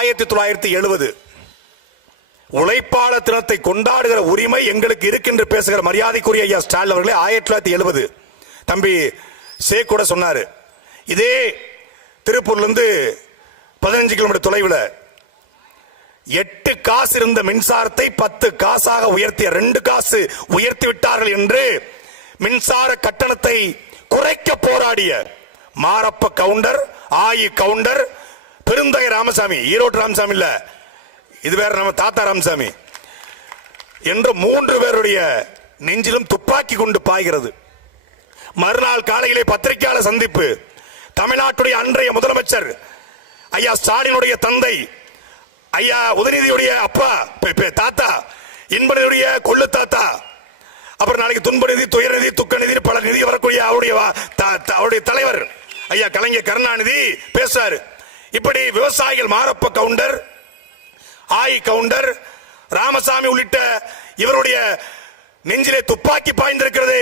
1970 உழைப்பாளர் தினத்தை கொண்டாடுகிற உரிமை எங்களுக்கு இருக்கு பேசுகிற மரியாதைக்குரிய ஐயா ஸ்டாலின் அவர்களே 1970 தம்பி சே கூட சொன்னாரு. இதே திருப்பூர்ல இருந்து 15 கிலோமீட்டர் தொலைவில் 8 காசு இருந்த மின்சாரத்தை 10 காசாக உயர்த்திய 2 காசு உயர்த்தி விட்டார்கள் என்று மின்சார கட்டணத்தை குறைக்க போராடிய மாரப்ப கவுண்டர், ஆயி கவுண்டர், பெருந்தகை ராமசாமி, ஈரோடு ராமசாமி இல்ல, இது வேற நம்ம தாத்தா ராமசாமி என்று 3 பேருடைய நெஞ்சிலும் துப்பாக்கி கொண்டு பாய்கிறது. மறுநாள் காலையிலே பத்திரிகையாளர் சந்திப்பு. தமிழ்நாட்டுடைய அன்றைய முதலமைச்சர் ஐயா ஸ்டாலினுடைய தந்தை, ஐயா உதயநிதியுடைய அப்பா தாத்தா, இன்பநிதியுடைய கொள்ளு தாத்தா, அப்புறம் நாளைக்கு துன்ப நிதி, துயர் நிதி, துக்க நிதி, பல நிதி வரக்கூடிய அவருடைய தலைவர் ஐயா கலைஞர் கருணாநிதி பேசுறாரு. இப்படி விவசாயிகள் மாரப்ப கவுண்டர், ஆயி கவுண்டர், ராமசாமி உள்ளிட்ட இவருடைய நெஞ்சிலே துப்பாக்கி பாய்ந்திருக்கிறது.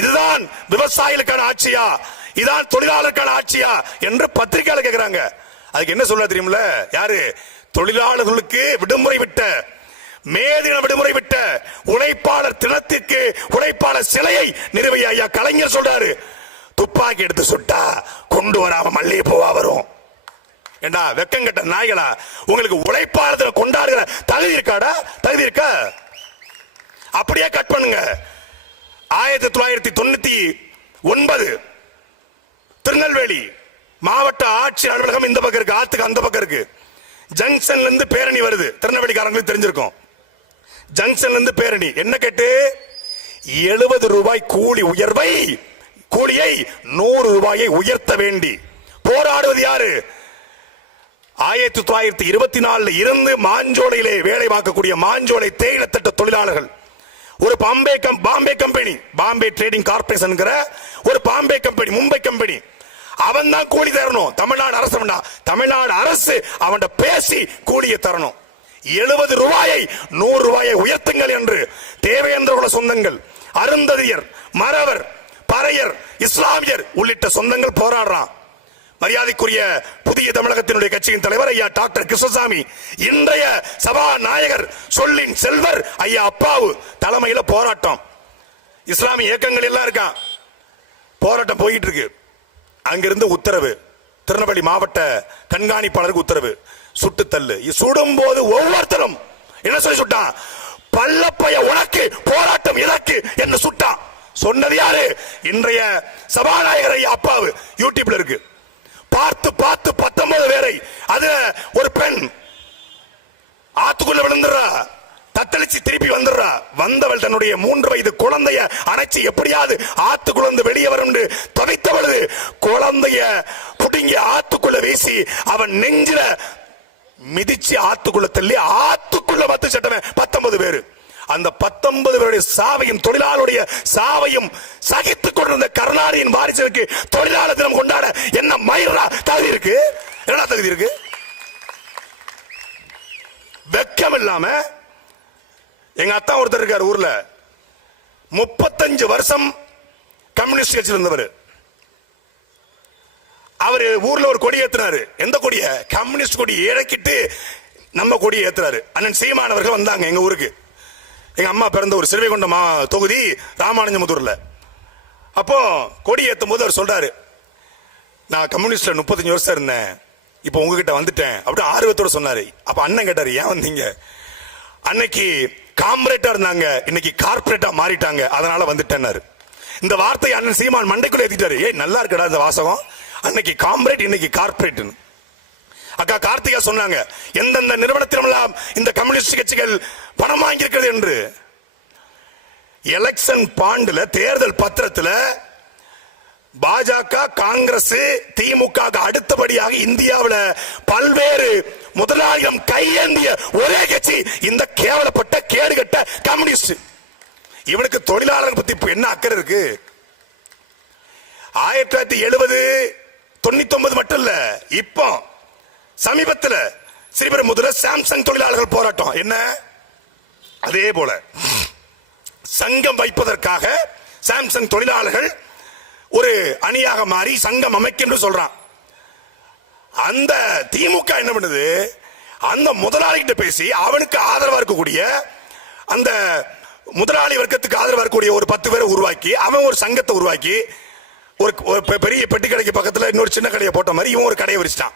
இதுதான் விவசாயிகளுக்கான ஆட்சியா, இதுதான் தொழிலாளருக்கான ஆட்சியா என்று பத்திரிகையாளர் கேட்கிறாங்க. அதுக்கு என்ன சொல்ல தெரியுமில்ல? யாரு? தொழிலாளர்களுக்கு விடுமுறை விட்ட, மேதின விடுமுறை விட்ட உழைப்பாளர் தினத்திற்கு உழைப்பாளர் சிலையை நிறுவிய ஐயா கலைஞர் சொல்றாரு, துப்பாக்கி எடுத்து சுட்டா கொண்டு வராம மல்லிகை பூவா வரும். ஏண்டா வெக்கங்கட்ட நாய்களா, உங்களுக்கு உழைப்பாளர் கொண்டாடுகிற தகுதி இருக்காடா? தகுதி இருக்கா? அப்படியே கட் பண்ணுங்க. 1999 திருநெல்வேலி மாவட்ட ஆட்சி அலுவலகம் இந்த பக்கம் இருக்கு, ஆத்துக்கு அந்த பக்கம் இருக்கு. ஜங்ஷன்ல இருந்து பேரணி வருது, திருநெல்வேலிக்காரங்களுக்கு தெரிஞ்சிருக்கும். ஜங்ஷன்ல இருந்து பேரணி என்ன கேட்டு 70 ரூபாய் கூலி உயர்வை, கூலியை 100 ரூபாயை உயர்த்த வேண்டி போராடுவது யாரு? 1924 இருந்து மாஞ்சோலையிலே வேலை பார்க்கக்கூடிய மாஞ்சோலை தேயிலத்தட்ட தொழிலாளர்கள். ஒரு Bombay company, Bombay trading corporation ஒரு பாம்பே கம்பெனி, மும்பை கம்பெனி, அவன் தான் கூலி தரணும். தமிழ்நாடு அரசு, தமிழ்நாடு அரசு அவன் பேசி கூலியை தரணும். 70 ரூபாயை 100 ரூபாயை உயர்த்துங்கள் என்று தேவேந்திர சொந்தங்கள், அருந்ததியர், மறவர், பறையர், இஸ்லாமியர் உள்ளிட்ட சொந்தங்கள் போராடுறான். மரியாதைக்குரிய புதிய தமிழகத்தினுடைய கட்சியின் தலைவர் ஐயா டாக்டர் கிருஷ்ணசாமி, இன்றைய சபாநாயகர் சொல்லின் செல்வர் ஐயா அப்பாவு தலைமையில போராட்டம். இஸ்லாமிய இயக்கங்கள் எல்லாம் இருக்கான், போராட்டம் போயிட்டு இருக்கு. அங்கிருந்து உத்தரவு, திருநெல்வேலி மாவட்ட கண்காணிப்பாளருக்கு உத்தரவு, சுட்டு தள்ளு. சுடும் போது ஒவ்வொருத்தரும் என்ன சொல்லி சுட்டான்? பல்லப்பைய உனக்கு, போராட்டம் எதற்கு என்று சுட்டான். சொன்னது யாரு? இன்றைய சபாநாயகர் ஐயா அப்பாவு. யூடியூப்ல இருக்கு, பார்த்து பார்த்து 19 பேரை. அது ஒரு பெண் ஆத்துக்குள்ள விழுந்துடுறா, தத்தளிச்சு திருப்பி வந்துடுறா. வந்தவள் தன்னுடைய 3 வயது குழந்தைய அணைச்சி எப்படியாவது ஆத்துக்குள்ள வெளியே வரும் துவைத்தவளது குழந்தைய புடுங்கி ஆத்துக்குள்ள வீசி அவன் நெஞ்சில மிதிச்சு ஆத்துக்குள்ள தள்ளி ஆத்துக்குள்ள 10 சட்டமே 19 பேரு. அந்த 19 பேருடைய சாவையும் தொழிலாளருடைய சாவையும் சகித்துக் கொண்டிருந்த கருணாநிதியின் வாரிசுக்கு தொழிலாளர் தினம் கொண்டாட என்ன மயிரா தகுதி இருக்கு? என்ன தகுதி இருக்கு? வெக்கம் இல்லாம எங்க அத்தா ஒருத்தர் இருக்காரு ஊர்ல, 35 வருஷம் கம்யூனிஸ்ட் கட்சியில் இருந்தவர். அவரு ஊர்ல ஒரு கொடி ஏத்துறாரு. எந்த கொடிய? கம்யூனிஸ்ட் கொடி இறக்கிட்டு நம்ம கொடி ஏத்துறாரு. அண்ணன் சீமானவர்கள் வந்தாங்க எங்க ஊருக்கு. எங்க அம்மா பிறந்த ஒரு சிறுவைகுண்டம் தொகுதி ராமானுஜமுத்தூர்ல. அப்போ கொடி ஏத்தும் போது அவர் சொல்றாரு, நான் கம்யூனிஸ்ட்ல 35 வருஷம் இருந்தேன், இப்போ உங்ககிட்ட வந்துட்டேன் அப்படி ஆர்வத்தோட சொன்னாரு. அப்ப அண்ணன் கேட்டாரு, ஏன் வந்தீங்க? அன்னைக்கு கார்பரேட்டா இருந்தாங்க, இன்னைக்கு கார்பரேட்டா மாறிட்டாங்க, அதனால வந்துட்டேன்னாரு. இந்த வார்த்தை அண்ணன் சீமான் மண்டைக்குள்ள ஏத்திட்டாரு. ஏய் நல்லா இருக்கடா இந்த வாசகம், அன்னைக்கு கார்பரேட் இன்னைக்கு கார்பரேட். அக்கா கார்த்திகா சொன்னாங்க, எந்தெந்த நிறுவனத்திலும் இந்த கம்யூனிஸ்ட் கட்சிகள் பணம் வாங்கியிருக்கிறது என்று. எலெக்ஷன் பாண்டுல, தேர்தல் பத்திரத்துல பாஜக, காங்கிரஸ், திமுக அடுத்தபடியாக இந்தியாவில் பல்வேறு முதலாளியம் கையேந்திய ஒரே கட்சி இந்த கேவலப்பட்ட கேடுகட்ட கம்யூனிஸ்ட். இவனுக்கு தொழிலாளர்கள் பத்தி என்ன அக்கறை இருக்கு? 1970 99 மட்டும் இல்ல, இப்போ சமீபத்தில் ஸ்ரீபெரும்புதூர்ல சாம்சங் தொழிலாளர்கள் போராட்டம். என்ன? அதே போல சங்கம் வைப்பதற்காக சாம்சங் தொழிலாளர்கள் ஒரு அணியாக மாறி சங்கம் அமைக்கின்ற சொல்றான். அந்த திமுக என்ன பண்ணுது? அந்த முதலாளி கிட்ட பேசி அவனுக்கு ஆதரவா இருக்கக்கூடிய அந்த முதலாளி வர்க்கத்துக்கு ஆதரவா இருக்கக்கூடிய ஒரு 10 பேரை உருவாக்கி அவன் ஒரு சங்கத்தை உருவாக்கி ஒரு பெரிய பெட்டி கடைக்கு பக்கத்துல இன்னொரு சின்ன கடையை போட்ட மாதிரி இவன் ஒரு கடையை விரிச்சிட்டான்.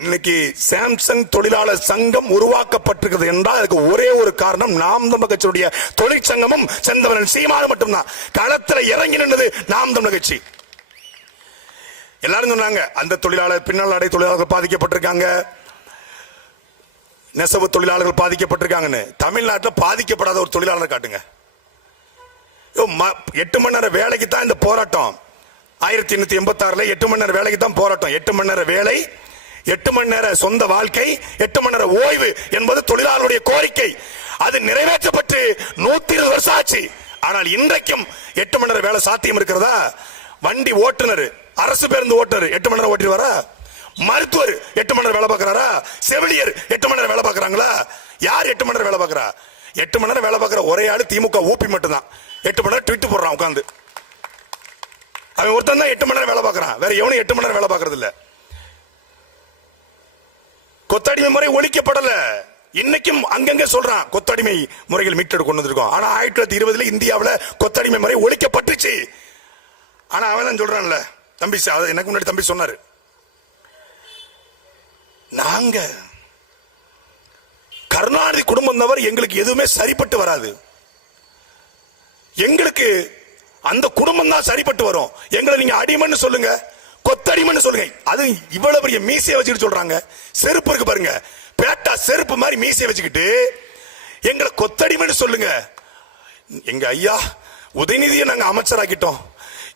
இன்னைக்கு சாம்சங் தொழிலாளர் சங்கம் உருவாக்கப்பட்டிருக்கிறது என்றால் அதுக்கு ஒரே ஒரு காரணம் நாம் தமிழர் கட்சியுடைய தொழிற்சங்கமும் செந்தவரன் சீமானும் மட்டும்தான். களத்துல இறங்கி நின்றது நாம் தமிழர் கட்சி. எல்லாரும் சொன்னாங்க அந்த தொழிலாளர் பின்னல் அடை தொழிலாளர்கள் பாதிக்கப்பட்டிருக்காங்க, நெசவு தொழிலாளர்கள் பாதிக்கப்பட்டிருக்காங்கன்னு. தமிழ்நாட்டில் பாதிக்கப்படாத ஒரு தொழிலாளர் காட்டுங்க. 8 மணி நேரம் வேலைக்கு தான் இந்த போராட்டம். 1886 8 மணி நேரம் வேலைக்கு தான் போராட்டம். 8 மணி நேரம் வேலை, 8 மணி நேர சொந்த வாழ்க்கை, 8 மணி நேரம் ஓய்வு என்பது தொழிலாளருடைய கோரிக்கை. அது நிறைவேற்றப்பட்டு 120 வருஷம் ஆச்சு. ஆனால் இன்றைக்கும் 8 மணி நேரம் வேலை சாத்தியம் இருக்கிறதா? வண்டி ஓட்டுநர், அரசு பேருந்து ஓட்டுநர் 8 மணி நேரம் ஓட்டிடுவாரா? மருத்துவர் 8 மணி நேரம் வேலை பார்க்கிறாரா? செவிலியர் 8 மணி நேரம் வேலை பார்க்கறாங்களா? யார் 8 மணி நேரம் வேலை பார்க்கறா? 8 மணி நேரம் வேலை பார்க்கிற ஒரே ஆளு திமுக ஊபி மட்டும்தான். 8 மணி நேரம் ட்வீட் போடுறான் உட்காந்து. அவன் ஒருத்தன் தான் 8 மணி நேரம் வேலை பார்க்கறான். வேற எவனும் 8 மணி நேரம் வேலை பார்க்கறது இல்ல. கொத்தடிமை முறை ஒழிக்கப்படல. இன்னைக்கும் அங்கங்க சொல்றான் கொத்தடிமை முறைகள் மீட்டெடு கொண்டு வந்திருக்கோம். ஆனா 1920 இந்தியாவில் கொத்தடிமை முறை ஒழிக்கப்பட்டுச்சு. ஆனா அவன் தான் சொல்றான்ல தம்பி, எனக்கு முன்னாடி தம்பி சொன்னாரு, நாங்க கருணாநிதி குடும்பம் எங்களுக்கு எதுவுமே சரிப்பட்டு வராது. எங்களுக்கு அந்த குடும்பம் தான் சரிப்பட்டு வரும். எங்களை நீங்க அடிமைன்னு சொல்லுங்க, கொத்தடிமைன்னு சொல்லுங்க. அது இவ்வளவு பெரிய மீசையை வச்சுட்டு சொல்றாங்க. செருப்பு இருக்கு பாருங்க, பேட்டா செருப்பு மாதிரி மீசையை வச்சுக்கிட்டு எங்களை கொத்தடிமைன்னு சொல்லுங்க. எங்க ஐயா உதயநிதியை நாங்க அமைச்சராக்கிட்டோம்,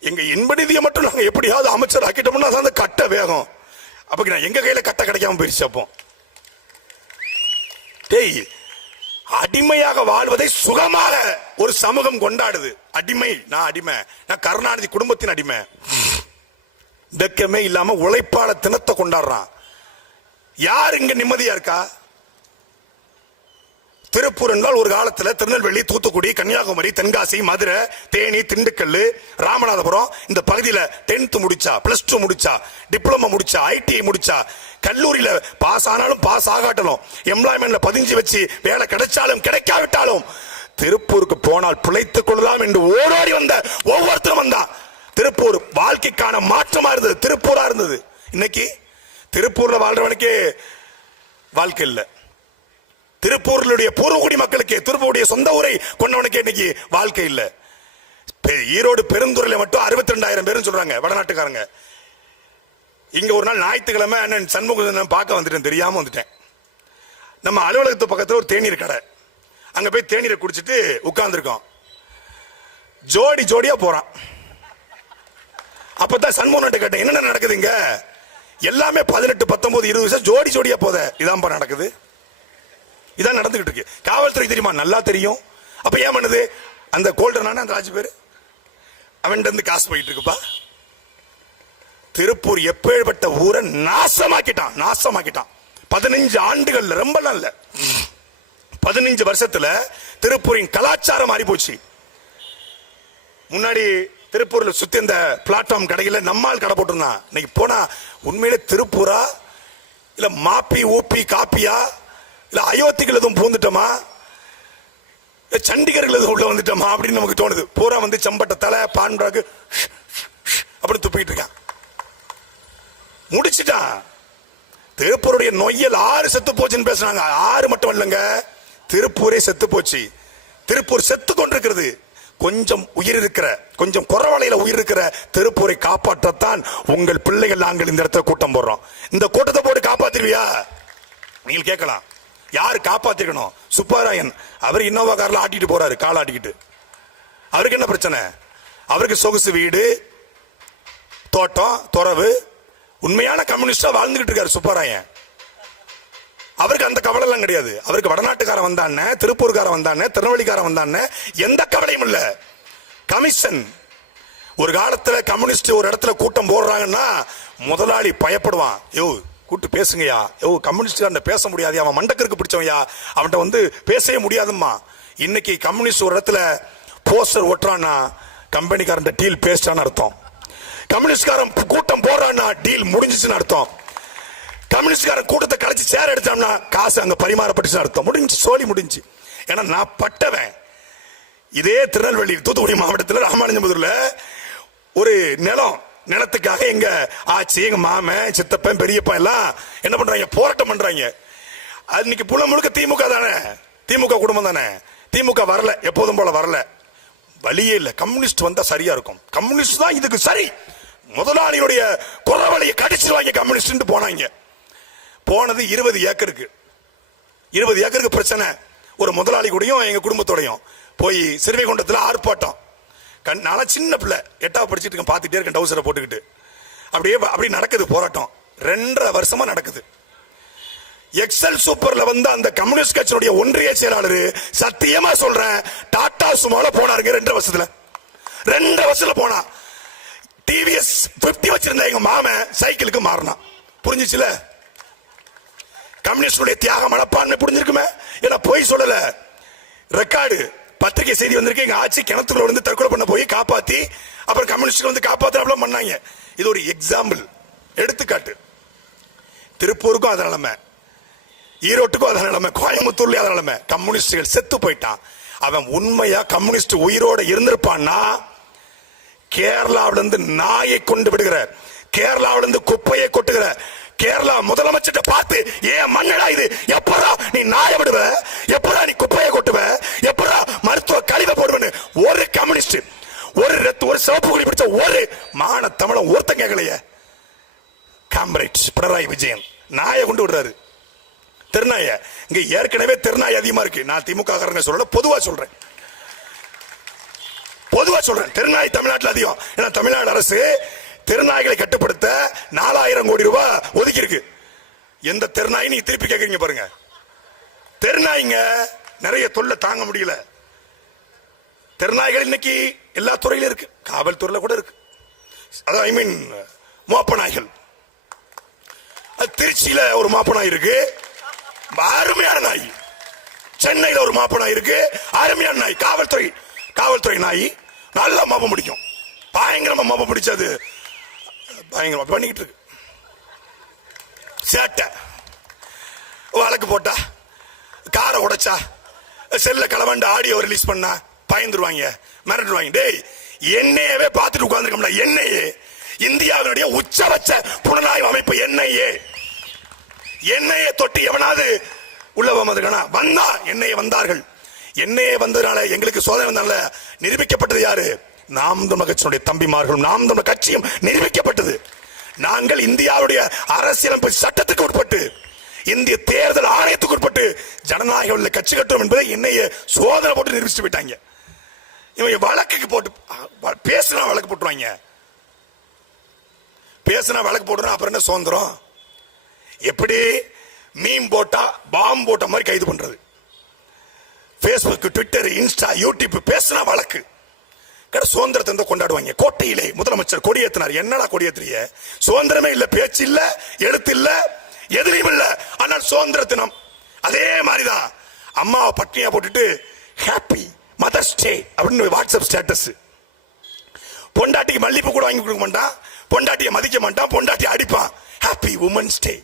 எங்க இன்ப நிதியை மட்டும் நாங்க எப்படியாவது அமைச்சராக்கிட்டோம்னா அந்த கட்ட வேகம். அப்ப எங்க கையில கட்ட கிடைக்காம போயிருச்சு. அப்போ அடிமையாக வாழ்வதை சுகமாக ஒரு சமூகம் கொண்டாடுது. அடிமை, நான் அடிமை, நான் கருணாநிதி குடும்பத்தின் அடிமை. வெக்கமே இல்லாம உழைப்பாள தினத்தை கொண்டாடுறான். யார் இங்க நிம்மதியா இருக்கா? திருப்பூர் என்றால் ஒரு காலத்துல திருநெல்வேலி, தூத்துக்குடி, கன்னியாகுமரி, தென்காசி, மதுரை, தேனி, திண்டுக்கல், ராமநாதபுரம் இந்த பகுதியில 10th முடிச்சா, +2 முடிச்சா, டிப்ளமோ முடிச்சா, ITI முடிச்சா, கல்லூரியில பாஸ் ஆனாலும் பாஸ் ஆகாட்டாலும் எம்ப்ளாய்மெண்ட்ல 15 வச்சு வேலை கிடைச்சாலும் கிடைக்காவிட்டாலும் திருப்பூருக்கு போனால் பிழைத்துக் கொள்ளலாம் என்று ஓடோடி வந்த ஒவ்வொருத்தரும் வந்தான். திருப்பூர் வாழ்க்கைக்கான மாற்றமா இருந்தது, திருப்பூரா இருந்தது. இன்னைக்கு திருப்பூர்ல வாழ்றவனுக்கே வாழ்க்கை இல்லை. திருப்பூருடைய பூர்வகுடி மக்களுக்கு, திருப்பூருடைய சொந்த ஊரை கொண்டவனுக்கு இன்னைக்கு வாழ்க்கை இல்லை. ஈரோடு பெருந்துறையில மட்டும் 62,000 பேரும் சொல்றாங்க வடநாட்டுக்காரங்க. இங்க ஒரு நாள் ஞாயிற்றுக்கிழமை அண்ணன் சண்முகம் பார்க்க வந்துட்டேன், தெரியாம வந்துட்டேன். நம்ம அலுவலகத்து பக்கத்துல ஒரு தேநீர் கடை, அங்க போய் தேநீரை குடிச்சிட்டு உட்கார்ந்துருக்கோம். ஜோடி ஜோடியா போறான். அப்பதான் சண்முகன் கேட்டேன், என்னென்ன நடக்குது இங்க? எல்லாமே 18, 19, 20 வயசு ஜோடி ஜோடியா போத. இதான் நடக்குது, இதான் நடந்துகிட்டு இருக்கு. காவல்துறை தெரியுமா? நல்லா தெரியும். அப்ப ஏன் பண்ணுது? அந்த கோல்டனான அந்த ராஜு பேரு அவன் இருந்து காசு போயிட்டு இருக்குப்பா. திருப்பூர் எப்பேற்பட்ட ஊரை நாசமாக்கிட்டான், நாசமாக்கிட்டான். 15 ஆண்டுகள்ல, ரொம்ப இல்ல 15 வருஷத்துல திருப்பூரின் கலாச்சாரம் மாறி போச்சு. முன்னாடி திருப்பூர்ல சுத்தி இந்த பிளாட்ஃபார்ம் கடையில நம்மால் கடை போட்டிருந்தான். இன்னைக்கு போனா உண்மையிலே திருப்பூரா இல்ல மாப்பி ஊப்பி காப்பியா இல்ல அயோத்திகள் எதுவும் பூந்துட்டோமா, சண்டிகர்கள் எதுவும் உள்ள வந்துட்டோமா அப்படின்னு நமக்கு தோணுது. பூரா வந்து செம்பட்ட தலை பான்றாக்கு அப்படி துப்பிக்கிட்டு இருக்கான், முடிச்சுட்டான். திருப்பூருடைய நொய்யல் 6 செத்து போச்சுன்னு பேசுறாங்க. 6 மட்டும் இல்லைங்க, திருப்பூரே செத்து போச்சு. திருப்பூர் செத்து கொண்டிருக்கிறது. கொஞ்சம் உயிர் இருக்கிற, கொஞ்சம் குறவலையில உயிர் இருக்கிற திருப்பூரை காப்பாற்றத்தான் உங்கள் பிள்ளைகள் நாங்கள் இந்த இடத்துல கூட்டம் போடுறோம். இந்த கூட்டத்தை போட்டு காப்பாத்திருவியா? நீங்க கேட்கலாம், யாரு காப்பாத்திருக்கணும்? சுப்பாராயன், அவர் இன்னோவா கார்ல ஆட்டிட்டு போறாரு, கால் ஆட்டிக்கிட்டு. அவருக்கு என்ன பிரச்சனை? அவருக்கு சொகுசு வீடு, தோட்டம், துறவு, உண்மையான கம்யூனிஸ்டா வாழ்ந்துகிட்டு இருக்காரு சுப்பாராயன். அவருக்கு அந்த கவலை எல்லாம் கிடையாது. அவருக்கு வடநாட்டுக்காரன் வந்தானே, திருப்பூர்காரன் வந்தானே, திருநெல்வேலிக்காரன் வந்தானே, எந்த கவலையும் இல்ல. கமிஷன். ஒரு காலத்துல கம்யூனிஸ்ட் ஒரு இடத்துல கூட்டம் போடுறாங்கன்னா முதலாளி பயப்படுவான். யோ கூட்டு பேசுங்கயா, யோ கம்யூனிஸ்ட் பேச முடியாது, அவன் மண்டக்கருக்கு பிடிச்சவன்யா, அவன்கிட்ட வந்து பேசவே முடியாதும்மா. இன்னைக்கு கம்யூனிஸ்ட் ஒரு இடத்துல போஸ்டர் ஒட்டுறான்னா கம்பெனிக்காரன் டீல் பேஸ்டான்னு அர்த்தம். கம்யூனிஸ்ட்காரன் கூட்டம் போடுறான்னா டீல் முடிஞ்சிச்சுன்னு அர்த்தம். கம்யூனிஸ்ட்கார கூட்டத்தை கழிச்சு சேர் எடுத்தோம்னா காசு அங்க பரிமாறப்பட்டு அர்த்தம். முடிஞ்சு, சோழி முடிஞ்சு. ஏன்னா நான் பட்டவன். இதே திருநெல்வேலி தூத்துக்குடி மாவட்டத்தில் ராமானுஜபுரத்துல ஒரு நிலத்துக்காக எங்க ஆச்சி, எங்க மாமன், சித்தப்பன், பெரியப்பா எல்லாம் என்ன பண்றாங்க, போராட்டம் பண்றாங்க. அது இன்னைக்கு புல முழுக்க திமுக தானே, திமுக குடும்பம் தானே. திமுக வரல, எப்போதும் போல வரல, வழியே இல்லை. கம்யூனிஸ்ட் வந்தா சரியா இருக்கும். கம்யூனிஸ்ட் தான் இதுக்கு சரி. முதலாளியுடைய குறவழியை கடிச்சிருவாங்க கம்யூனிஸ்ட் போனாங்க. போனது 20 ஏக்கருக்கு. 20 ஏக்கருக்கு பிரச்சனை. ஒரு முதலாளி கூடயும் எங்க குடும்பத்தோடையும் போய் சிறுவைகுண்டத்தில் ஆர்ப்பாட்டம். நான் சின்ன பிள்ளை, 8வது படிச்சுட்டு இருக்கேன், பார்த்துட்டே இருக்கேன் டவுசரை போட்டுக்கிட்டு. அப்படி நடக்குது போராட்டம். 2.5 வருஷமா நடக்குது. எக்ஸல் சூப்பர்ல வந்து அந்த கம்யூனிஸ்ட் கட்சியுடைய ஒன்றிய செயலாளர் சத்தியமா சொல்றேன், டாடா சுமோல போனாருங்க 2 வருஷத்துல. 2 வருஷத்துல போனா டிவிஎஸ் 50 வச்சிருந்த எங்க மாமன் சைக்கிளுக்கு மாறினா. புரிஞ்சிச்சுல? கம்யூனிஸ்டுடைய தியாக மனப்பான்மை புரிஞ்சிருக்குமே. ஏன்னா போய் சொல்லல, ரெக்கார்டு பத்திரிகை செய்தி வந்திருக்கு. எங்க ஆட்சி கிணத்துக்குள்ள வந்து தற்கொலை பண்ண போய் காப்பாத்தி அப்புறம் கம்யூனிஸ்ட் வந்து காப்பாற்ற பண்ணாங்க. இது ஒரு எக்ஸாம்பிள், எடுத்துக்காட்டு. திருப்பூருக்கும் அத நிலைமை, ஈரோட்டுக்கும் அத நிலைமை, கோயம்புத்தூர்லயும் அத நிலைமை. கம்யூனிஸ்டுகள் செத்து போயிட்டான். அவன் உண்மையா கம்யூனிஸ்ட் உயிரோட இருந்திருப்பான்னா, கேரளாவில இருந்து நாயை கொண்டு விடுகிற, கேரளாவில இருந்து குப்பையை கொட்டுகிற கேரளா முதலமைச்சர் பார்த்து, ஏன் மண்ணடா இது, எப்படா நீ நாயை விடுவ, எப்படா நீ குப்பையை கொட்டுவ, எப்படா மருத்துவ கழிவை போடுவன்னு ஒரு கம்யூனிஸ்ட், ஒரு சிவப்பு கொடி பிடிச்ச ஒரு மான தமிழன் ஒருத்தன் கேட்கலையே. காம்ரேட் பினராயி விஜயன் நாயை கொண்டு விடுறாரு, திருநாய. இங்க ஏற்கனவே திருநாய் அதிகமா இருக்கு. நான் திமுக காரங்க சொல்லல, பொதுவா சொல்றேன். திருநாய் தமிழ்நாட்டில் அதிகம். ஏன்னா தமிழ்நாடு அரசு திருநாய்களை கட்டுப்படுத்த 4000 கோடி ரூபாய் ஒதுக்கி இருக்கு. எந்த திருநாய் நீ திருப்பி கேட்கறீங்க பாருங்க. திருநாய்ங்க நிறைய தொல்லை தாங்க முடியல. திருநாய்கள் இன்னைக்கு எல்லா துறையிலும் இருக்கு, காவல்துறையில கூட இருக்கு. அதான் ஐ மீன் மோப்ப நாய்கள். திருச்சியில ஒரு மோப்ப நாய் இருக்கு, அருமையான நாய். சென்னையில ஒரு மோப்ப நாய் இருக்கு, அருமையான நாய். காவல்துறை நாய் நல்லா மோப்ப முடிக்கும், பயங்கரமா மோப்ப பிடிச்சது, பயங்கரமா பண்ணிக்கிட்டு இருக்கு. சேட்டை வழக்கு போட்டா, காரை உடைச்சா, செல்ல களவண்ட ஆடியோ ரிலீஸ் பண்ணா பயந்துருவாங்க, மிரட்டுவாங்க. டேய், என்ஐஏவே பார்த்துட்டு உட்கார்ந்துருக்கோம்ல. என்ஐஏ இந்தியாவினுடைய உச்சபட்ச புலனாய்வு அமைப்பு. என்ஐஏ தொட்டு எவனாவது உள்ள வந்திருக்கானா? வந்தா என்ஐஏ வந்தார்கள். என்ஐஏ வந்ததுனால எங்களுக்கு சோதனை வந்தால நிரூபிக்கப்பட்டது யாரு? நாம் தமிழர் கட்சியுடைய தம்பிமார்களும் நாம் தமிழர் கட்சியும் நிரூபிக்கப்பட்டது. நாங்கள் இந்தியாவுடைய அரசியலமைப்பு சட்டத்துக்கு உட்பட்டு, இந்திய தேர்தல் ஆணையத்துக்கு உட்பட்டு ஜனநாயக கட்சி கட்டும் என்பதை என்னைய சோதனை போட்டு நிரூபிச்சுட்டு போயிட்டாங்க. இவங்க வழக்குக்கு போட்டு பேசினா வழக்கு போட்டுருவாங்க. பேசினா வழக்கு போட்டுறோம். அப்புறம் என்ன சுதந்திரம்? எப்படி மீம் போட்டா பாம் போட்ட மாதிரி கைது பண்றது. பேஸ்புக், ட்விட்டர், இன்ஸ்டா, யூடியூப் பேசினா வழக்கு. சுதந்திரத்தை கொண்டாடுவாங்க. கோட்டையிலே முதலமைச்சர் கொடியேற்றினார். என்னடா கொடியேற்றிய? சுதந்திரமே இல்ல, பேச்சு இல்ல, எழுத்து இல்ல, எதிரியும் இல்ல. ஆனால் சுதந்திர தினம் அதே மாதிரிதான். அம்மாவை பட்டினியா போட்டுட்டு ஹாப்பி மதர்ஸ் டே அப்படின்னு வாட்ஸ்அப் ஸ்டேட்டஸ். பொண்டாட்டிக்கு மல்லிப்பூ கூட வாங்கி கொடுக்க மாட்டான், பொண்டாட்டியை மதிக்க மாட்டான், பொண்டாட்டியை அடிப்பான். Happy women's day.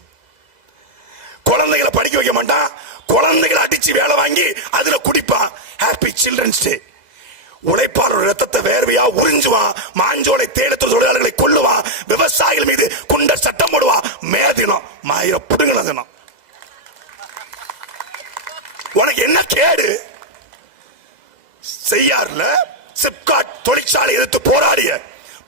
குழந்தைகளை படிக்க வைக்க மாட்டான், குழந்தைகளை அடிச்சு வேலை வாங்கி அதுல குடிப்பான். Happy children's day. உழைப்பாளர் ரத்தத்தை வேர்வையா உறிஞ்சுவான், மாஞ்சோலை தேடத்தொழில் தொழிலாளர்களை கொல்லுவான், விவசாயிகள் மீது குண்டர் சட்டம் போடுவான். மே தினம் மாயிர புடுங்கின தினம். உனக்கு என்ன கேடு? செய்யாறுல சிப்காட் தொழிற்சாலை எதிர்த்து போராடிய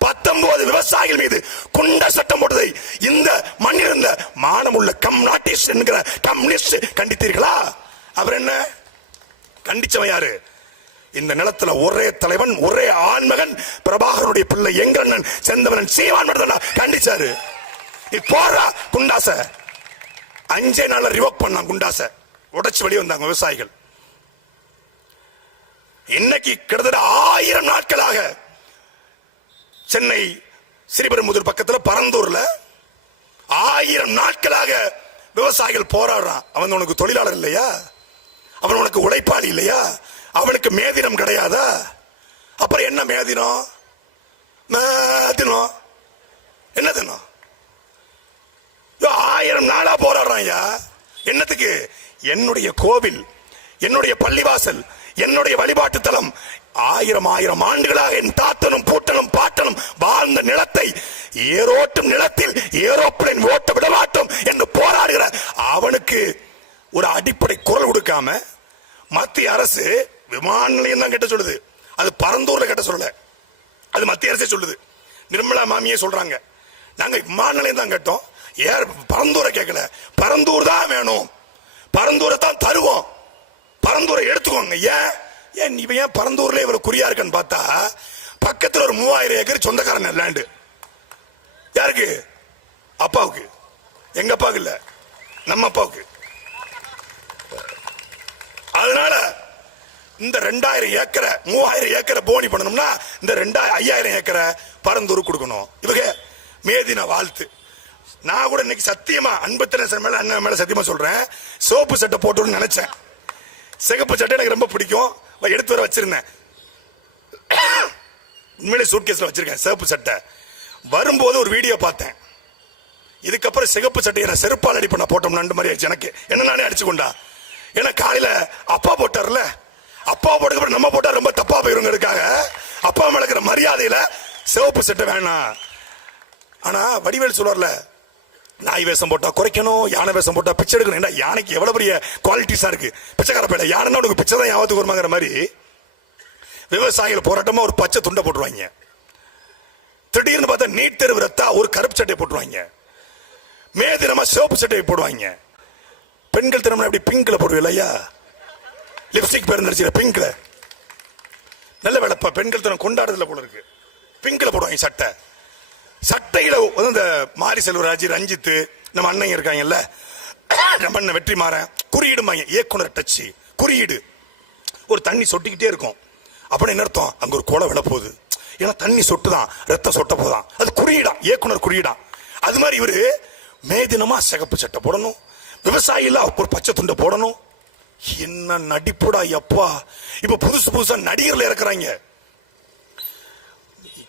19 விவசாயிகள் மீது குண்டர் சட்டம் போட்டதை இந்த மண்ணில் இருந்த மானமுள்ள கம்யூனிஸ்ட் என்கிற கம்யூனிஸ்ட் கண்டித்தீர்களா? அவர் என்ன கண்டிச்சவன் யாரு? இந்த நிலத்துல ஒரே தலைவன், ஒரே ஆண்மகன், பிரபாகரனுடைய பிள்ளை எங்கண்ணன் செந்தவனன் சீமான் கண்டிச்சாரு. போறா குண்டாச 5 நாள்ல ரிவோக் பண்ணான். குண்டாச உடைச்சு வெளியே வந்தாங்க விவசாயிகள். இன்னைக்கு கிட்டத்தட்ட 1000 நாட்களாக சென்னை ஸ்ரீபெரும்புதூர் பக்கத்தில் பரந்தூர்ல 1000 நாட்களாக விவசாயிகள் போராடுறான். அவன் உனக்கு தொழிலாளர் இல்லையா? அவன் உனக்கு உழைப்பாளி இல்லையா? அவனுக்கு மேதினம் கிடையாதா? அப்புறம் என்ன மேதினம்? என்ன தினம்? 1000 நாளா போடுவாயா? என்னத்துக்கு? என்னுடைய கோவில், என்னுடைய பள்ளிவாசல், என்னுடைய வழிபாட்டு தலம் 1000 ஆண்டுகளாக என் தாத்தனும் பூட்டனும் பாட்டனும் வாழ்ந்த நிலத்தை ஏரோட்டும் நிலத்தில் ஏரோப்ளேன் ஓட்ட விட மாட்டோம் என்று போராடுகிற அவனுக்கு ஒரு அடிப்படை குரல் கொடுக்காம மத்திய அரசு விமான நிலையம் தான் கட்ட சொல்லுது. அது பரந்தூர்ல கட்ட சொல்லல, அது மத்திய அரசே சொல்லுது. நிர்மலா மாமியே சொல்றாங்க, நாங்க விமான நிலையம் தான் கட்டோம், பரந்தூரை கேட்கல. பரந்தூர் தான் வேணும், பரந்தூரை தான் தருவோம், பரந்தூரை எடுத்துக்கோங்க. ஏன் இவன் ஏன் பரந்தூர்ல இவ்வளவு குறியா இருக்குன்னு பார்த்தா, பக்கத்துல ஒரு 3000 ஏக்கர் சொந்தக்காரன் லேண்டு. யாருக்கு? அப்பாவுக்கு. எங்க அப்பாவுக்கு இல்ல, நம்ம அப்பாவுக்கு. அதனால இந்த 2000 ஏக்கரை 3000 ஏக்கரை போனி பண்ணணும்னா இந்த 5000 ஏக்கரை பரந்தூர் கொடுக்கணும். இவங்க மேதின வாழ்த்து. நான் கூட இன்னைக்கு சத்தியமா அன்பத்தின மேல அண்ணன் மேல சத்தியமா சொல்றேன், சோப்பு சட்டை போட்டு நினைச்சேன். சிகப்பு சட்டை எனக்கு ரொம்ப பிடிக்கும், எடுத்து வர வச்சிருந்தேன். உண்மையிலே சூட்கேஸ்ல வச்சிருக்கேன் சிகப்பு சட்டை. வரும்போது ஒரு வீடியோ பார்த்தேன். இதுக்கப்புறம் சிகப்பு சட்டையை நான் செருப்பால் அடி பண்ண போட்டோம் நண்டு மாதிரி ஆயிடுச்சு எனக்கு. என்ன நானே அடிச்சு கொண்டா. ஏன்னா காலையில அப்பா போட்டார்ல, அப்பா போட்டதுக்கு நம்ம போட்டா ரொம்ப தப்பா போயிருங்கிறதுக்காக அப்பா மேல இருக்கிற மரியாதையில சிவப்பு சட்டை வேணாம். ஆனா வடிவேல் சொல்வார்ல, நாய் வேஷம் போட்டா குறைக்கணும், யானை வேஷம் போட்டா பிச்சை எடுக்கணும். யானைக்கு எவ்வளவு பெரிய குவாலிட்டிஸா இருக்கு, பிச்சைக்கார பேட யாருன்னா உனக்கு பிச்சை தான் யாவத்துக்கு வருமாங்கிற மாதிரி விவசாயிகள் போராட்டமா ஒரு பச்சை துண்டை போட்டுருவாங்க. திடீர்னு பார்த்தா நீட் தேர்வு ரத்தா ஒரு கருப்பு சட்டையை போட்டுருவாங்க. மே தினமா சிவப்பு சட்டையை போடுவாங்க. பெண்கள் தினம்னா எப்படி பிங்க்ல போடுவீங்க ஐயா, லிப்ஸ்டிக் பேர் பிங்க்ல. நல்ல வேலைப்பா, பெண்கள் தினம் கொண்டாடுறதுல போல இருக்கு, பிங்க்ல போடுவாங்க சட்டை. சட்டையில இந்த மாரி செல்வராஜ், ரஞ்சித், நம்ம அண்ணன் இருக்காங்கல்ல, நம்ம அண்ணன் வெற்றி மாறன் குறியீடுமாங்க, இயக்குனர் டச்சு குறியீடு. ஒரு தண்ணி சொட்டிக்கிட்டே இருக்கும், அப்படின்னு என்ன அர்த்தம்? அங்க ஒரு கொலை விழ போகுது, ஏன்னா தண்ணி சொட்டுதான், ரத்தம் சொட்ட போதான், அது குறியீடா, இயக்குனர் குறியீடா. அது மாதிரி இவரு மே தினமா சிகப்பு சட்டை போடணும், விவசாயில ஒரு பச்சை துண்டை போடணும். என்ன நடிப்புடா எப்பா! இப்ப புதுசா நடிகர்ல இருக்கிறாங்க.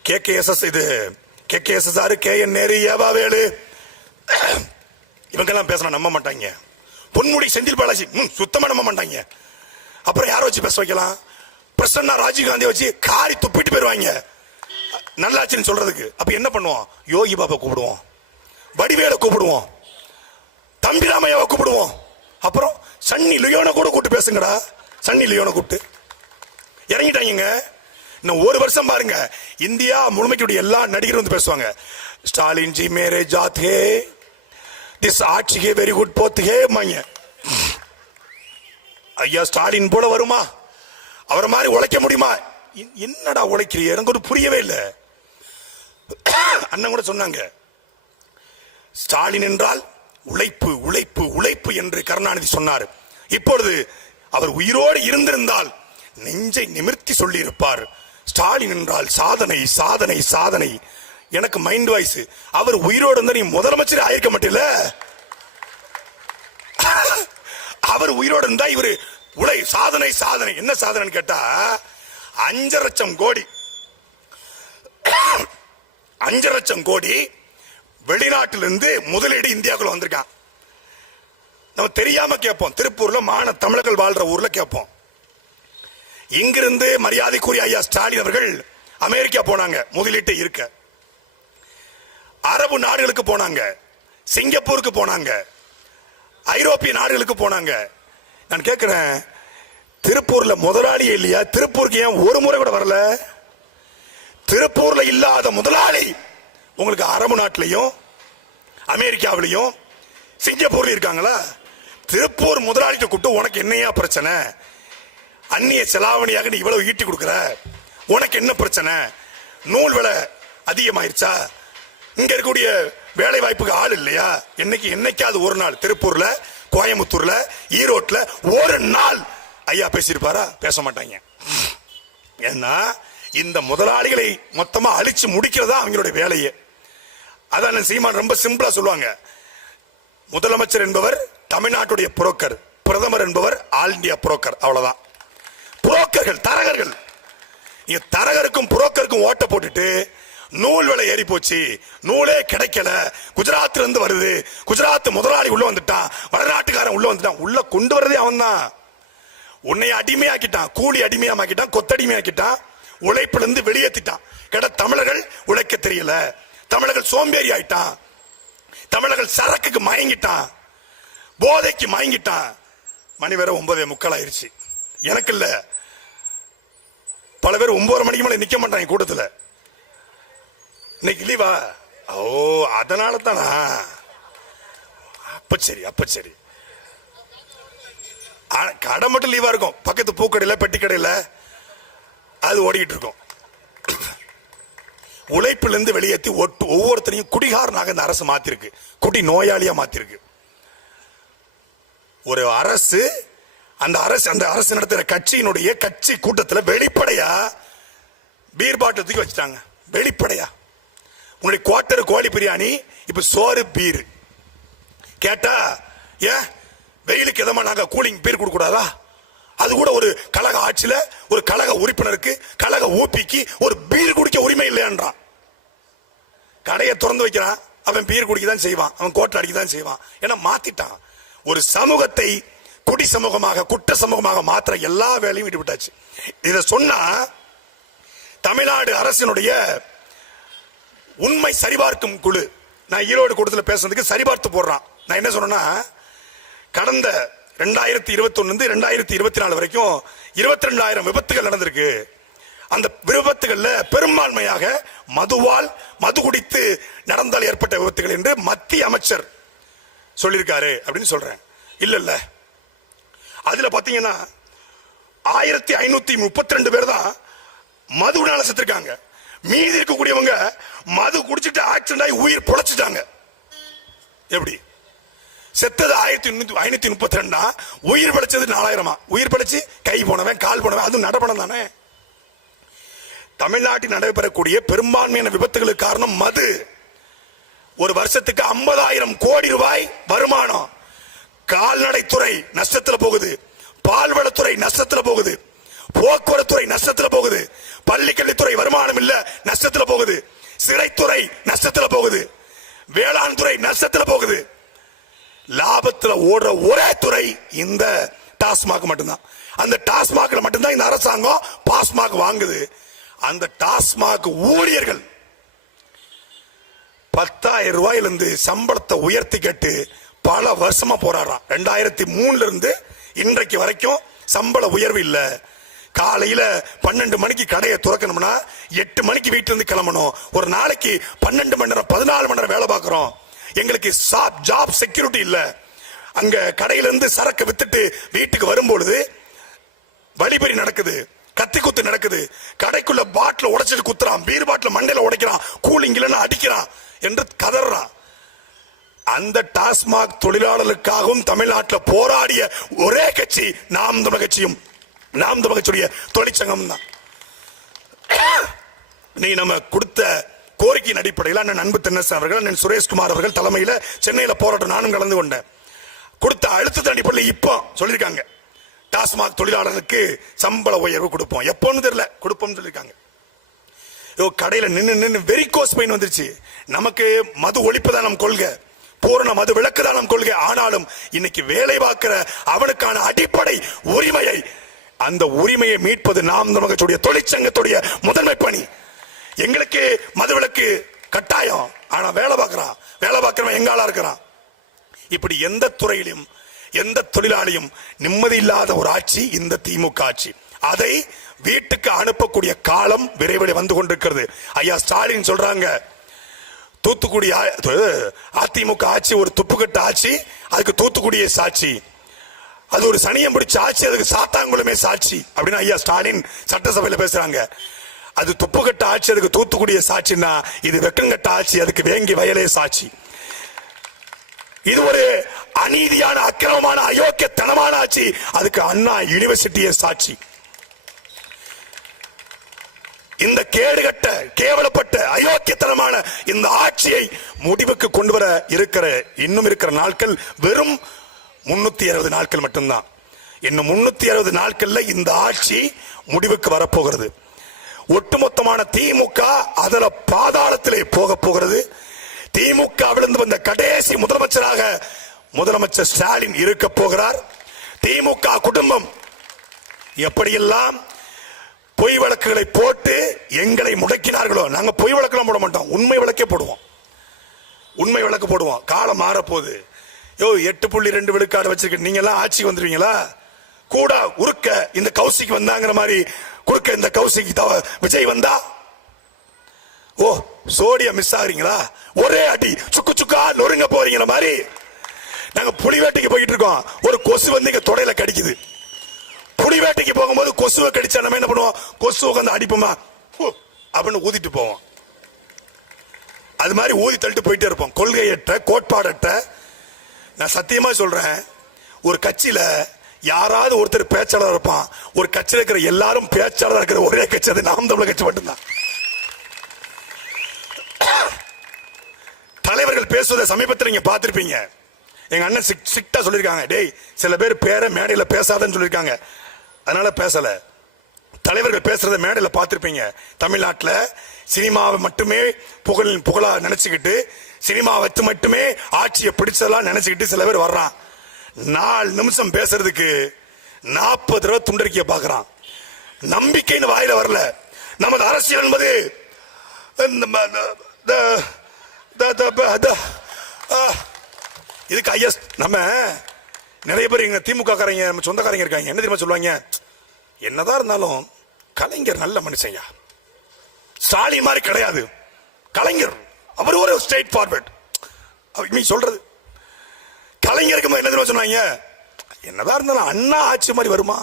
KKSS, இது KKSSR, KN நேரு, ஏவா வேலு, இவங்க எல்லாம் பேசினா நம்ப மாட்டாங்க. பொன்முடி, செந்தில் பாலாஜி சுத்தமா நம்ப மாட்டாங்க. அப்புறம் யாரை வச்சு பேச வைக்கலாம்? பிரசன்னா ராஜீவ்காந்தி வச்சு காரி துப்பிட்டு போயிருவாங்க நல்லாச்சுன்னு சொல்றதுக்கு. அப்ப என்ன பண்ணுவோம்? யோகி பாபா கூப்பிடுவோம், வடிவேல கூப்பிடுவோம், தம்பி ராமையாவை கூப்பிடுவோம். அப்புறம் சன்னி லியோனை கூட கூப்பிட்டு பேசுங்கடா. சன்னி லியோனை கூப்பிட்டு இறங்கிட்டாங்க. இன்னும் ஒரு வருஷம் பாருங்க, இந்தியா முழுமைக்குடைய எல்லா நடிகரும் வந்து பேசுவாங்க. Stalin G Mere Jaat hey, this ஆட்சி ஹே வெரி குட் போத் ஹே மாங்க. ஐயா ஸ்டாலின் போல வருமா? அவரை மாதிரி உழைக்க முடியுமா? என்னடா உழைக்கிறீங்க? எனக்கு ஒரு புரியவே இல்லை. அண்ணன் கூட சொன்னாங்க, ஸ்டாலின் என்றால் உழைப்பு உழைப்பு உழைப்பு என்று கருணாநிதி சொன்னார். இப்பொழுது அவர் உயிரோடு இருந்திருந்தால் நெஞ்சை நிமிர்த்தி சொல்லி இருப்பார், ஸ்டாலின் என்றால் சாதனை சாதனை சாதனை. எனக்கு மைண்ட் வாய்ஸ், அவர் உயிரோடு இருந்தா நீ முதலமைச்சர் ஆயிருக்க மாட்டேல. அவர் உயிரோடு இருந்தா இவரு சாதனை சாதனை. என்ன சாதனை கேட்டா 5 லட்சம் கோடி 5 லட்சம் கோடி வெளிநாட்டிலிருந்து முதலீடு இந்தியாவுக்குள்ள வந்திருக்கான். நம்ம தெரியாம கேட்போம், திருப்பூர்ல மான தமிழர்கள் வாழ்ற ஊர்ல கேட்போம். இங்கிருந்து மரியாதைக்குரிய ஐயா ஸ்டாலின் அவர்கள் அமெரிக்கா போனாங்க முதலீட்டை இருக்க, அரபு நாடுகளுக்கு போனாங்க, சிங்கப்பூருக்கு போனாங்க, ஐரோப்பிய நாடுகளுக்கு போனாங்க. நான் கேட்கிறேன், திருப்பூர்ல முதலாளியே இல்லையா? திருப்பூருக்கு ஏன் ஒரு முறை கூட வரல? திருப்பூர்ல இல்லாத முதலாளி உங்களுக்கு அரபு நாட்டிலையும் அமெரிக்காவிலையும் சிங்கப்பூர்ல இருக்காங்களா? திருப்பூர் முதலாளிட்ட கூப்பிட்டு உனக்கு என்னையா பிரச்சனை? அந்நிய செலாவணியாக நீ இவ்வளவு ஈட்டி கொடுக்குற, உனக்கு என்ன பிரச்சனை? நூல் விலை அதிகமாயிருச்சா? இங்க இருக்கக்கூடிய வேலை வாய்ப்புக்கு ஆள் இல்லையா? என்னைக்காவது ஒரு நாள் திருப்பூர்ல, கோயம்புத்தூர்ல, ஈரோட்ல ஒரு நாள் ஐயா பேசியிருப்பாரா? பேச மாட்டாங்க. ஏன்னா இந்த முதலாளிகளை மொத்தமா அழிச்சு முடிக்கிறதா அவங்களுடைய வேலையே. அதான் சீமான் ரொம்ப சிம்பிளா சொல்லுவாங்க, முதலமைச்சர் என்பவர் தமிழ்நாட்டுடைய புரோக்கர், பிரதமர் என்பவர் ஆல் இந்தியா புரோக்கர். அவ்வளவுதான். புரோக்கர்கள், தரகர்கள். தரகருக்கும் புரோக்கருக்கும் ஓட்ட போட்டுட்டு நூல் விலை ஏறி போச்சு, நூலே கிடைக்கல, குஜராத்ல இருந்து வருது, குஜராத் முதலாளி உள்ள வந்துட்டான், வடநாட்டுக்காரன் உள்ள வந்துட்டான். உள்ள கொண்டு வரதே அவன் தான். உன்னை அடிமையாக்கிட்டான், கூலி அடிமையாக்கிட்டான், கொத்தடிமையாக்கிட்டான், உழைப்புல இருந்து வெளியேற்றிட்டான். தமிழர்கள் உழைக்க தெரியல, தமிழர்கள் சோம்பேறி ஆயிட்டான், தமிழர்கள் சரக்குக்கு மயங்கிட்டான், போதைக்கு மயங்கிட்டான். மணி வேற 9:45 ஆயிருச்சு. எனக்கு இல்ல, பல பேர் 9 மணிக்கு மேல நிக்க மாட்டாங்க கூட்டத்தில். இன்னைக்கு லீவா? ஓ, அதனால தானா? அப்ப சரி. கடை மட்டும் லீவா இருக்கும், பக்கத்து பூக்கடையில பெட்டி கடையில அது ஓடிக்கிட்டு இருக்கும். உழைப்புல இருந்து வெளியேற்றி ஒவ்வொருத்தரையும் குடிகாரனாக இந்த அரசு மாத்திருக்கு, குடி நோயாளியா மாத்திருக்கு. ஒரு அரசு, அந்த அரசு நடத்துற கட்சியினுடைய கட்சி கூட்டத்தில் வெளிப்படையா பீர் பாட்டில் தூக்கி வச்சுட்டாங்க. வெளிப்படையா உங்களுடைய குவார்டர் கோழி பிரியாணி, இப்ப சோறு பீர் கேட்டா, ஏன் வெயிலுக்கு எதமா நாங்க கூலிங் பீர் கொடுக்க கூடாதா? அது கூட ஒரு கழக ஆட்சியில ஒரு கழக உறுப்பினருக்கு, கழக ஊப்பிக்கு ஒரு பீர் குடிக்க உரிமை இல்லையான்றான். கடையை திறந்து வைக்கிறான், அவன் பீர் குடிக்க தான் செய்வான், அவன் கோட்டை அடிக்க தான் செய்வான். ஏன்னா மாத்திட்டான். ஒரு சமூகத்தை குடி சமூகமாக, குற்ற சமூகமாக மாத்திர எல்லா வேலையும் விட்டுவிட்டாச்சு. இதை சொன்னா தமிழ்நாடு அரசினுடைய உண்மை சரிபார்க்கும் குழு, நான் ஈரோடு கூட்டத்தில் பேசுறதுக்கு சரிபார்த்து போடுறான். நான் என்ன சொன்னா, கடந்த 2021 2024 வரைக்கும் 22,000 விபத்துகள் நடந்திருக்கு. அந்த விபத்துகள்ல பெரும்பான்மையாக மது குடித்து நடந்தால் ஏற்பட்ட விபத்துகள் என்று மத்திய அமைச்சர் சொல்லியிருக்காரு அப்படின்னு சொல்றேன். இல்ல, அதுல பாத்தீங்கன்னா 1532 பேர் தான் மதுனால செத்துருக்காங்க. மீதி இருக்கக்கூடியவங்க மது குடிச்சிட்டு ஆக்சிடென்ட் ஆகி உயிர் பொழைச்சிட்டாங்க. எப்படி செத்தது 1532, உயிர் பிழைச்சது 4000. உயிர் பிழைச்சு கை போனவன், கால் போனவன், அது நடப்பணம் தானே. தமிழ்நாட்டில் நடைபெறக்கூடிய பெரும்பான்மையான விபத்துகளுக்கு காரணம் மது. ஒரு வருஷத்துக்கு 50,000 கோடி ரூபாய் வருமானம். கால்நடைத்துறை நஷ்டத்துல போகுது, பால்வளத்துறை நஷ்டத்துல போகுது, போக்குவரத்துறை நஷ்டத்துல போகுது, பள்ளிக்கல்வித்துறை வருமானம் இல்ல நஷ்டத்துல போகுது, சிறைத்துறை நஷ்டத்துல போகுது, வேளாண் துறை நஷ்டத்துல போகுது. லாபத்துல ஓடுற ஒரே துறை இந்த டாஸ்மாக் மட்டும்தான். அந்த டாஸ்மாக்ல மட்டும்தான் இந்த அரசாங்கம் பாஸ்மாக் வாங்குது. அந்த டாஸ்மாக் ஊழியர்கள் 10,000 ரூபாயிலிருந்து சம்பளத்தை உயர்த்தி கேட்டு பல வருஷமா போராடுறான். 2003 இருந்து இன்றைக்கு வரைக்கும் சம்பள உயர்வு இல்ல. காலையில 12 மணிக்கு கடையை துறக்கணும்னா 8 மணிக்கு வீட்டுல இருந்து கிளம்பணும். ஒரு நாளைக்கு 12 மணி நேரம் 14 மணி நேரம் வேலை பார்க்கிறோம். எங்களுக்கு ஜாப் செக்யூரிட்டி இல்ல. அங்க கடையில இருந்து சரக்கு வித்துட்டு வீட்டுக்கு வரும்பொழுது வழிபறி நடக்குது, கத்தி குத்து நடக்குது, கடைக்குள்ள பாட்டில் உடைச்சிட்டு குத்துறான், பீர் பாட்டில் மண்டையில உடைக்கிறான், கூலிங் இல்லைன்னு அடிக்கிறான் என்று கதறான். அந்த டாஸ்மாக் தொழிலாளர்களுக்காகவும் தமிழ்நாட்டில் போராடிய ஒரே கட்சி நாம் தமிழர் கட்சியும், நாம் தமிழர் கட்சியுடைய தொழிற்சங்கம் தான். நீ நம்ம கொடுத்த கோரிக்கையின் அடிப்படையில் அண்ணன் அன்பு தென்னரசு அவர்கள், அண்ணன் சுரேஷ்குமார் அவர்கள் தலைமையில் சென்னையில் போராட்டம் நானும் கலந்து கொண்டேன். கொடுத்த அழுத்தத்தின் அடிப்படையில் இப்போ சொல்லியிருக்காங்க, டாஸ்மாக் தொழிலாளர்களுக்கு சம்பள உயர்வு கொடுப்போம். எப்போன்னு தெரியல, கொடுப்போம் சொல்லியிருக்காங்க. கடையில நின்று வெரிகோஸ் பெயின் வந்துருச்சு. நமக்கு மது ஒழிப்புதான் நம் கொள்கை, பூரண மது விலக்குதான் நம் கொள்கை. ஆனாலும் இன்னைக்கு வேலை பார்க்கிற அவனுக்கான அடிப்படை உரிமையை, அந்த உரிமையை மீட்பது நாம் நமக்கு தொழிற்சங்கத்துடைய முதன்மை பணி. எங்களுக்கு மது விலக்கு கட்டாயம், ஆனா வேலை பார்க்கிறவன் எங்காலா இருக்கிறான். இப்படி எந்த துறையிலும் எந்த தொழிலாளியும் நிம்மதி இல்லாத ஒரு ஆட்சி இந்த திமுக ஆட்சி. அதை வீட்டுக்கு அனுப்பக்கூடிய காலம் விரைவில் வந்து கொண்டிருக்கிறது. ஐயா ஸ்டாலின் சொல்றாங்க, தூத்துக்குடி அதிமுக ஆட்சி ஒரு துப்புக்கட்டு ஆட்சி, அதுக்கு தூத்துக்குடியே சாட்சி, அது ஒரு சனியம் பிடிச்ச ஆட்சி, அதுக்கு சாத்தாங்குளமே சாட்சி அப்படின்னு ஐயா ஸ்டாலின் சட்டசபையில் பேசுறாங்க. அது துப்புக்கட்ட ஆட்சி, அதுக்கு தூத்துக்குடிய சாட்சின்னா இது வெக்கங்கட்ட ஆட்சி, அதுக்கு வேங்கி வயலே சாட்சி. இது ஒரு அநீதியான, அக்கிரமமான, அயோக்கியத்தனமான ஆட்சி, அதுக்கு அண்ணா யூனிவர்சிட்டியே சாட்சி. இந்த கேடுகட்ட, கேவலப்பட்ட, அயோக்கியத்தனமான இந்த ஆட்சியை முடிவுக்கு கொண்டு வர இன்னும் இருக்கிற நாட்கள் வெறும் 360 நாட்கள் மட்டும்தான். இன்னும் 360 நாட்கள்ல இந்த ஆட்சி முடிவுக்கு வரப்போகிறது. ஒட்டுமொத்தமான திமுக அதுல பாதாளத்திலே போக போகிறது. திமுக விழுந்து வந்த கடைசி முதலமைச்சராக முதலமைச்சர் ஸ்டாலின் இருக்க போகிறார். திமுக குடும்பம் எப்படியெல்லாம் பொய் வழக்குகளை போட்டு எங்களை முடக்கினார்களோ, நாங்க பொய் வழக்கு போட மாட்டோம், உண்மை வழக்கே போடுவோம். உண்மை வழக்கு போடுவோம். காலம் மாற போகுது. 8.2 விழுக்காடு வச்சிருக்க நீங்க எல்லாம் ஆட்சி வந்துருவீங்களா? கூட உருக்க இந்த கௌசிக்கு வந்தாங்கிற மாதிரி குறுக்க இந்த கௌசிக்கு விஜய் வந்தா சோடியா மிஸ் ஆகுறீங்களா? ஒரே அடி சுக்கு சுக்கா நொறுங்க போறீங்கிற மாதிரி நாங்க புலிவேட்டைக்கு போயிட்டு இருக்கோம். ஒரு கொசு வந்து இங்க தொடையில கடிக்குது. புலிவேட்டைக்கு போகும்போது கொசுவை கடிச்சா நம்ம என்ன பண்ணுவோம்? கொசு உட்காந்து அடிப்போமா அப்படின்னு ஊதிட்டு போவோம். அது மாதிரி ஊதி தள்ளிட்டு போயிட்டே இருப்போம். கொள்கையற்ற கோட்பாடற்ற. நான் சத்தியமா சொல்றேன், ஒரு கட்சியில யாராவது ஒருத்தர் பேச்சாளர் இருப்பான். ஒரு கட்சியில் இருக்கிற எல்லாரும் பேச்சாளர் இருக்கிற ஒரே கட்சி அது நாம் தமிழர் கட்சி மட்டும்தான். தலைவர்கள் பேசுவதை சமீபத்தில் நீங்க பார்த்திருப்பீங்க. எங்க அண்ணன் ஸ்ட்ரிக்ட்டா சொல்லிருக்காங்க, டேய் சில பேர் பேரை மேடையில பேசாதன்னு சொல்லிருக்காங்க, அதனால பேசல. தலைவர்கள் பேசுறத மேடையில பார்த்திருப்பீங்க. தமிழ்நாட்டில் சினிமாவை மட்டுமே புகழா நினைச்சுக்கிட்டு, சினிமாவை மட்டுமே ஆட்சியை பிடிச்சதெல்லாம் நினைச்சுக்கிட்டு சில பேர் வர்றான். 4 நிமிஷம் பேசுறதுக்கு 40 தடவை துண்டறிக்கைய பாக்குறான். நம்பிக்கைன்னு வாயில வரல. நமது அரசியல் என்பது இதுக்கு ஐயா நம்ம நிறைய பேர் எங்க திமுக காரங்க நம்ம சொந்தக்காரங்க இருக்காங்க. என்ன தெரியுமா சொல்லுவாங்க? என்னதான் இருந்தாலும் கலைஞர் நல்ல மனுஷங்க, ஸ்டாலின் மாதிரி கிடையாது. கலைஞர் அவர் ஒரு ஸ்ட்ரெயிட் ஃபார்வர்ட். நீ சொல்றது கலைஞருக்கு என்ன தெரியுமா சொன்னாங்க? என்னதான் இருந்தாலும் அண்ணா ஆட்சி மாதிரி வருமா?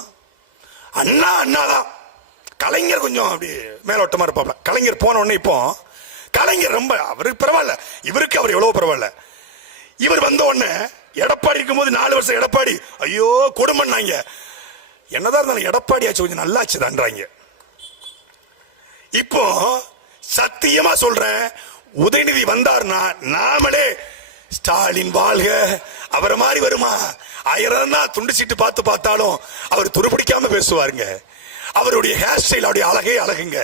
அண்ணாதான். கலைஞர் கொஞ்சம் அப்படி மேலோட்டமா இருப்பாப்ல. கலைஞர் போன உடனே இப்போ கலைஞர் ரொம்ப அவருக்கு பரவாயில்ல, இவருக்கு அவர் எவ்வளவு பரவாயில்ல. இவர் வந்த உடனே எடப்பாடி இருக்கும்போது 4 வருஷம் எடப்பாடி ஐயோ கொடுமன்னாங்க. என்னதான் இருந்தாலும் எடப்பாடி ஆச்சு கொஞ்சம் நல்லாச்சு தான்றாங்க. இப்போ சத்தியமா சொல்றேன், உதயநிதி வந்தார்னா நாமளே ஸ்டாலின் வாழ்க அவரை மாதிரி வருமா? 1000 தான் துண்டு சீட்டு பார்த்தாலும் அவர் துருப்பிடிக்காம பேசுவாருங்க. அவருடைய ஹேர் ஸ்டைல் அவருடைய அழகே அழகுங்க.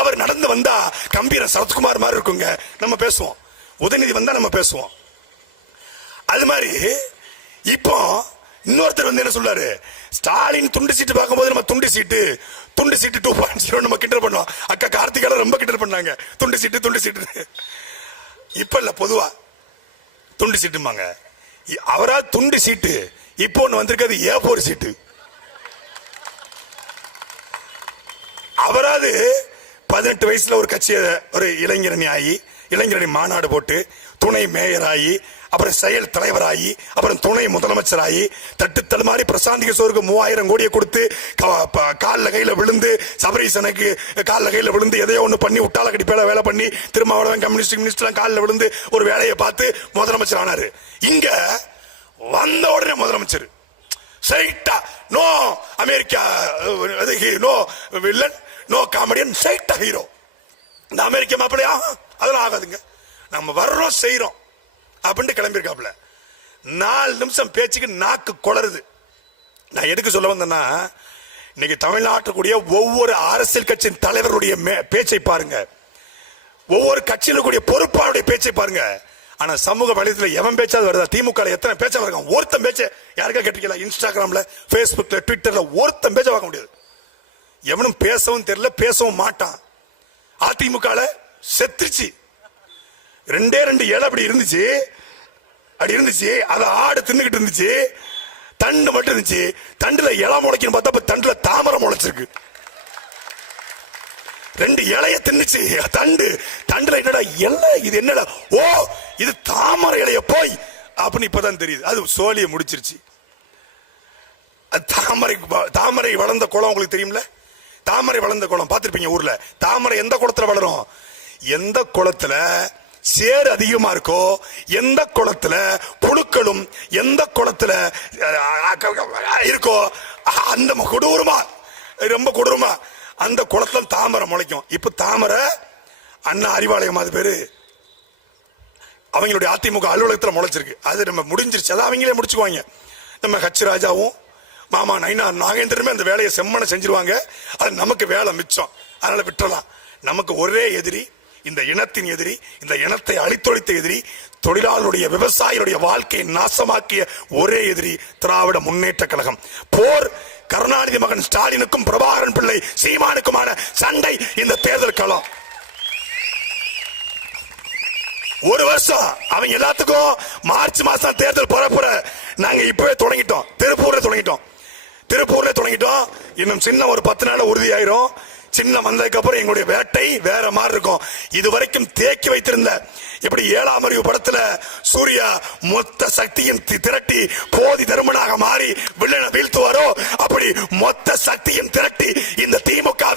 அவர் நடந்து வந்தா கம்பீர சரத்குமார் மாதிரி இருக்குங்க. நம்ம பேசுவோம். உதயநிதி வந்தா நம்ம பேசுவோம். அது மாதிரி இப்போ இன்னொருத்தர் வந்து என்ன சொல்றாரு? ஸ்டாலின் துண்டு சீட்டு பார்க்கும்போது நம்ம துண்டு சீட்டு 2.0 நம்ம கிண்டல் பண்ணோம். அக்கா கார்த்திகால ரொம்ப கிண்டல் பண்ணாங்க. துண்டு சீட்டு இப்ப இல்ல, பொதுவா துண்டு சீட்டுமாங்க. அவரா துண்டு சீட்டு. இப்போ ஒண்ணு வந்திருக்காது A4 சீட்டு. அவராது 18 வயசுல ஒரு கட்சியை ஒரு இளைஞரணி ஆகி இளைஞரணி மாநாடு போட்டு துணை மேயர் ஆகி அப்புறம் செயல் தலைவராகி அப்புறம் துணை முதலமைச்சராகி தட்டு தடுமாறி பிரசாந்த் கிஷோருக்கு 3000 கோடியை கொடுத்து காலில் கையில விழுந்து சபரீசனுக்கு காலில் கையில விழுந்து எதையோ ஒண்ணு பண்ணி விட்டால கடிப்பேல வேலை பண்ணி திருமாவளவன் கம்யூனிஸ்ட் மினிஸ்டர் காலில் விழுந்து ஒரு வேலையை பார்த்து முதலமைச்சர் ஆனாரு. இங்க வந்த உடனே முதலமைச்சர் ஸ்ட்ரைட்டா no America no villain no comedian, ஸ்ட்ரைட்டா ஹீரோ. இந்த அமெரிக்க மாப்பிள்ளையா அதெல்லாம் ஆகாதுங்க, நம்ம வர்றோம் செய்யறோம் அப்படின்னு கிளம்பியிருக்காப்ல. 4 நிமிஷம் பேச்சுக்கு நாக்கு குளறுது. நான் எதுக்கு சொல்ல வந்தேன்னா, இன்னைக்கு தமிழ்நாட்டுக்குரிய ஒவ்வொரு அரசியல் கட்சியின் தலைவருடைய பேச்சை பாருங்க, ஒவ்வொரு கட்சியில கூடிய பொறுப்பாளருடைய பேச்சை பாருங்க. ஆனா சமூக வலைதளத்துல எவன் பேச்சாவது வருதா? திமுக எத்தனை பேச்சா இருக்கான்? ஒருத்தன் பேச்ச யாருக்கா கேட்டிருக்கீங்களா? இன்ஸ்டாகிராம்ல, பேஸ்புக்ல, ட்விட்டர்ல ஒருத்தன் பேச்ச பார்க்க முடியாது. எவனும் பேசவும் தெரியல, பேசவும் மாட்டான். அதிமுக செத்துருச்சு. 2 இலை அப்படி இருந்துச்சு, அத ஆடு தின்னுகிட்டு இருந்துச்சு. தண்டு மட்டும் இருந்துச்சு. தண்டுல இலை முளைக்குன்னு பார்த்தா தண்டுல தாமரை முளைச்சிருக்கு. 2 இலைய தின்னுச்சு. தண்டுல என்னடா இலை, இது என்னடா? ஓ இது தாமரை இலைய போய் அப்படின்னு இப்பதான் தெரியுது. அது சோழிய முடிச்சிருச்சு. தாமரை வளர்ந்த குளம் உங்களுக்கு தெரியும்ல? தாமரை வளர்ந்த குளம் பார்த்திருப்பீங்க ஊர்ல. தாமரை எந்த குளத்துல வளரும்? எந்த குளத்துல சேர் அதிகமா இருக்கோ, எந்த குளத்துல புழுக்களும் எந்த குளத்துல இருக்கோ அந்த கொடூரமா ரொம்ப கொடூரமா அந்த குளத்துல தாமரை முளைக்கும். இப்ப தாமரை அண்ணா அறிவாலயம் அது பேரு அவங்களுடைய அதிமுக அலுவலகத்துல முளைச்சிருக்கு. அது நம்ம முடிஞ்சிருச்சு. அதை அவங்களே முடிச்சுக்குவாங்க. நம்ம ஹச் ராஜாவும் மாமா நைனா நாகேந்திரமே அந்த வேலையை செம்மனை செஞ்சிருவாங்க. அது நமக்கு வேலை மிச்சம். அதனால விட்டுறலாம். நமக்கு ஒரே எதிரி, இந்த இனத்தின் எதிரி, இந்த இனத்தை அழித்தொழித்த எதிரி, தொழிலாளருடைய விவசாயிகளுடைய வாழ்க்கையை நாசமாக்கிய ஒரே எதிரி திராவிட முன்னேற்ற கழகம். போர் கருணாநிதி மகன் ஸ்டாலினுக்கும் பிரபாகரன் பிள்ளை சீமானுக்குமான சண்டை இந்த தேர்தல் களம். ஒரு வருஷம் அவங்க எல்லாத்துக்கும் மார்ச் மாசம் தேர்தல் பரப்புற நாங்க இப்பவே தொடங்கிட்டோம். திருப்பூர்ல தொடங்கிட்டோம். இன்னும் சின்ன ஒரு 10 நாள் உறுதியாயிரும். சின்ன வந்ததுக்கு அப்புறம் எங்களுடைய வேட்டை வேற மாதிரி இருக்கும். இதுவரைக்கும் தேக்கி வைத்திருந்த, எப்படி 7ஆம் அறிவு படத்துல சூர்யா மொத்த சக்தியும் திரட்டி போதி தருமனாக மாறி வில்லனை வீழ்த்துவாரோ, அப்படி மொத்த சக்தியும் திரட்டி இந்த திமுக